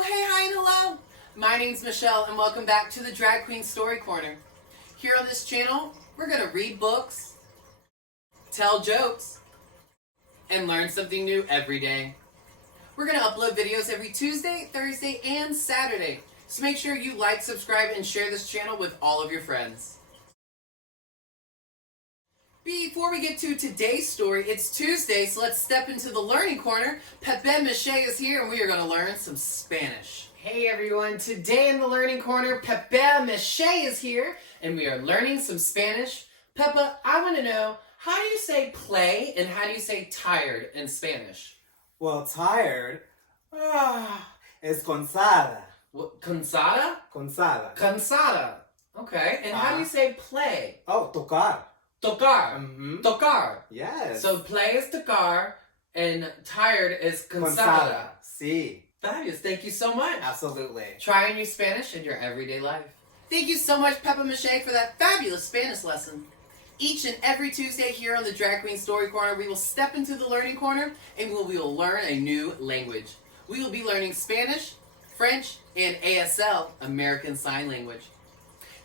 Well, hey, hi, and hello. My name's Michelle, and welcome back to the Drag Queen Story Corner. Here on this channel, we're going to read books, tell jokes, and learn something new every day. We're going to upload videos every Tuesday, Thursday, and Saturday. So make sure you like, subscribe, and share this channel with all of your friends. Before we get to today's story, it's Tuesday, so let's step into the learning corner. Pepe Miche is here, and we are going to learn some Spanish. Hey everyone, today in the learning corner, Pepe Miche is here, and we are learning some Spanish. Pepe, I want to know, how do you say play, and how do you say tired in Spanish? Well, tired, es cansada. What, cansada? Cansada. Cansada. Okay, and how do you say play? Oh, tocar. Tocar. Mm-hmm. Tocar. Yes. So play is tocar, and tired is cansada. Cansada. Sí. Fabulous. Thank you so much. Absolutely. Try and use Spanish in your everyday life. Thank you so much, Pepe Miche, for that fabulous Spanish lesson. Each and every Tuesday here on the Drag Queen Story Corner, we will step into the learning corner and we will learn a new language. We will be learning Spanish, French, and ASL, American Sign Language.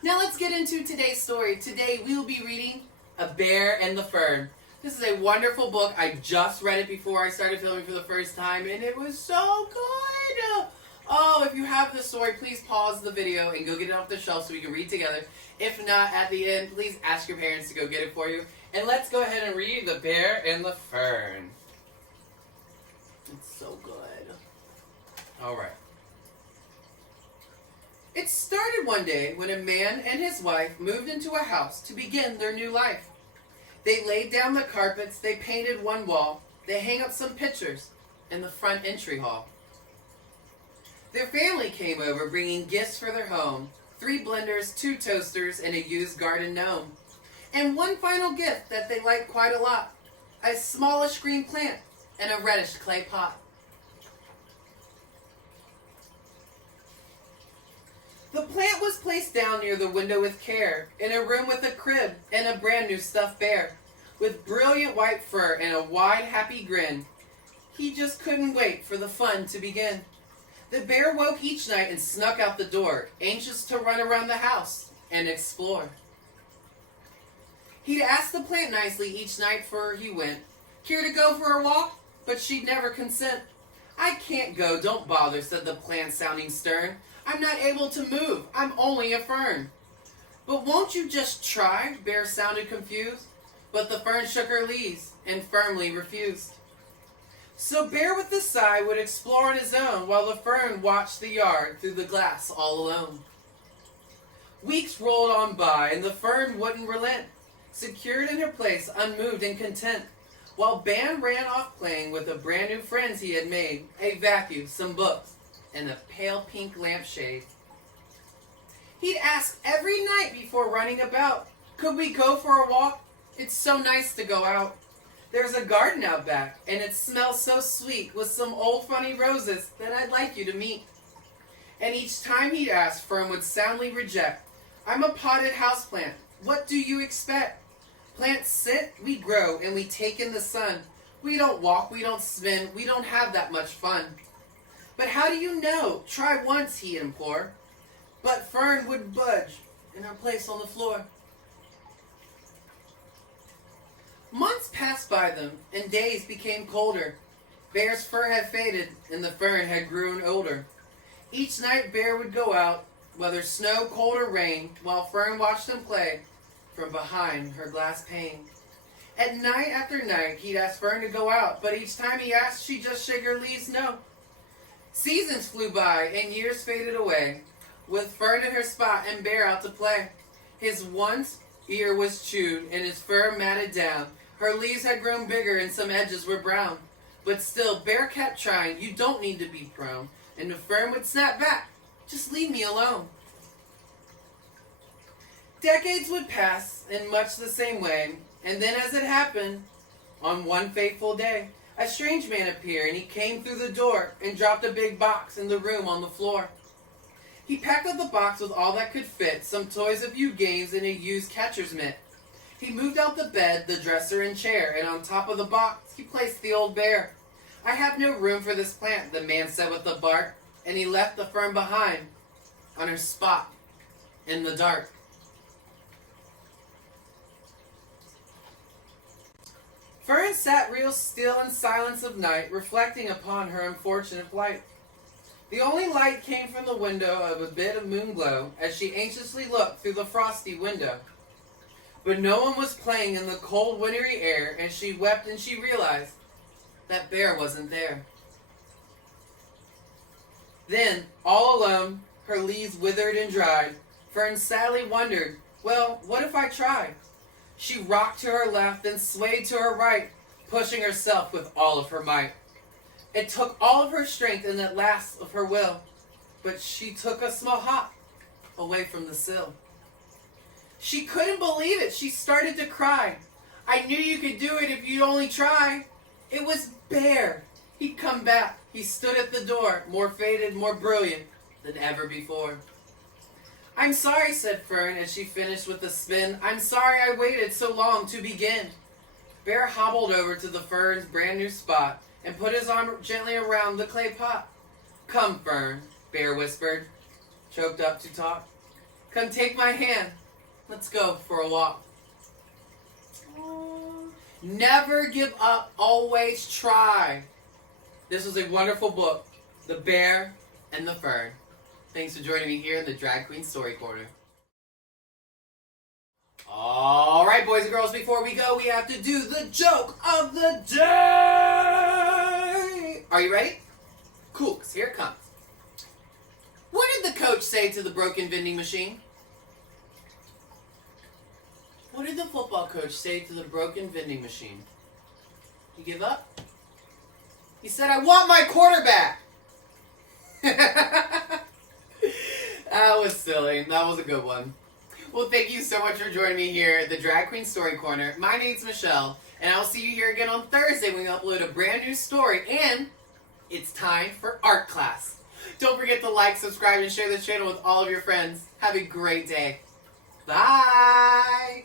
Now let's get into today's story. Today we will be reading A Bear and the Fern. This is a wonderful book. I just read it before I started filming for the first time, and it was so good. Oh, if you have the story, please pause the video and go get it off the shelf so we can read together. If not, at the end, please ask your parents to go get it for you. And let's go ahead and read The Bear and the Fern. It's so good. All right. It started one day when a man and his wife moved into a house to begin their new life. They laid down the carpets, they painted one wall, they hang up some pictures in the front entry hall. Their family came over bringing gifts for their home, 3 blenders, 2 toasters, and a used garden gnome. And one final gift that they liked quite a lot, a smallish green plant and a reddish clay pot. The plant was placed down near the window with care, in a room with a crib and a brand new stuffed bear, with brilliant white fur and a wide, happy grin. He just couldn't wait for the fun to begin. The bear woke each night and snuck out the door, anxious to run around the house and explore. He'd ask the plant nicely each night before he went, "Care to go for a walk?" But she'd never consent. "I can't go, don't bother," said the plant, sounding stern. "I'm not able to move, I'm only a fern." "But won't you just try?" Bear sounded confused. But the fern shook her leaves and firmly refused. So Bear with a sigh would explore on his own, while the fern watched the yard through the glass all alone. Weeks rolled on by and the fern wouldn't relent, secured in her place, unmoved and content, while Bear ran off playing with the brand new friends he had made, a vacuum, some books, and a pale pink lampshade. He'd ask every night before running about, "Could we go for a walk? It's so nice to go out. There's a garden out back, and it smells so sweet with some old funny roses that I'd like you to meet." And each time he'd ask, Fern would soundly reject, "I'm a potted houseplant. What do you expect? Plants sit, we grow, and we take in the sun. We don't walk, we don't spin, we don't have that much fun." "But how do you know? Try once," he'd implore. But Fern would budge in her place on the floor. Months passed by them, and days became colder. Bear's fur had faded, and the fern had grown older. Each night Bear would go out, whether snow, cold, or rain, while Fern watched him play from behind her glass pane. At night after night, he'd ask Fern to go out, but each time he asked, she'd just shake her leaves no. Seasons flew by, and years faded away, with Fern in her spot and Bear out to play. His once ear was chewed, and his fur matted down. Her leaves had grown bigger, and some edges were brown. But still, Bear kept trying, "You don't need to be prone." And the fern would snap back, "Just leave me alone." Decades would pass in much the same way, and then as it happened, on one fateful day, a strange man appeared, and he came through the door and dropped a big box in the room on the floor. He packed up the box with all that could fit, some toys, a few games, and a used catcher's mitt. He moved out the bed, the dresser, and chair, and on top of the box he placed the old bear. "I have no room for this plant," the man said with a bark. and he left the fern behind on her spot in the dark. Fern sat real still in silence of night, reflecting upon her unfortunate plight. The only light came from the window of a bit of moon glow as she anxiously looked through the frosty window. But no one was playing in the cold wintry air, and she wept and she realized that Bear wasn't there. Then, all alone, her leaves withered and dried, Fern sadly wondered, well, what if I tried? She rocked to her left and swayed to her right, pushing herself with all of her might. It took all of her strength and at last of her will, but she took a small hop away from the sill. She couldn't believe it. She started to cry. I knew you could do it if you'd only try. It was Bear. He'd come back. He stood at the door, more faded, more brilliant than ever before. I'm sorry, said Fern as she finished with a spin. I'm sorry I waited so long to begin. Bear hobbled over to the fern's brand new spot and put his arm gently around the clay pot. Come, Fern, Bear whispered, choked up to talk. Come take my hand. Let's go for a walk. Never give up, always try. This was a wonderful book, The Bear and the Fern. Thanks for joining me here in the Drag Queen Story Corner. All right, boys and girls, before we go, we have to do the joke of the day. Are you ready? Cool, because here it comes. What did the coach say to the broken vending machine? What did the football coach say to the broken vending machine? You give up? He said, I want my quarterback. That was silly. That was a good one. Well, thank you so much for joining me here at the Drag Queen Story Corner. My name's Michelle, and I'll see you here again on Thursday when we upload a brand new story, and it's time for art class. Don't forget to like, subscribe, and share this channel with all of your friends. Have a great day. Bye!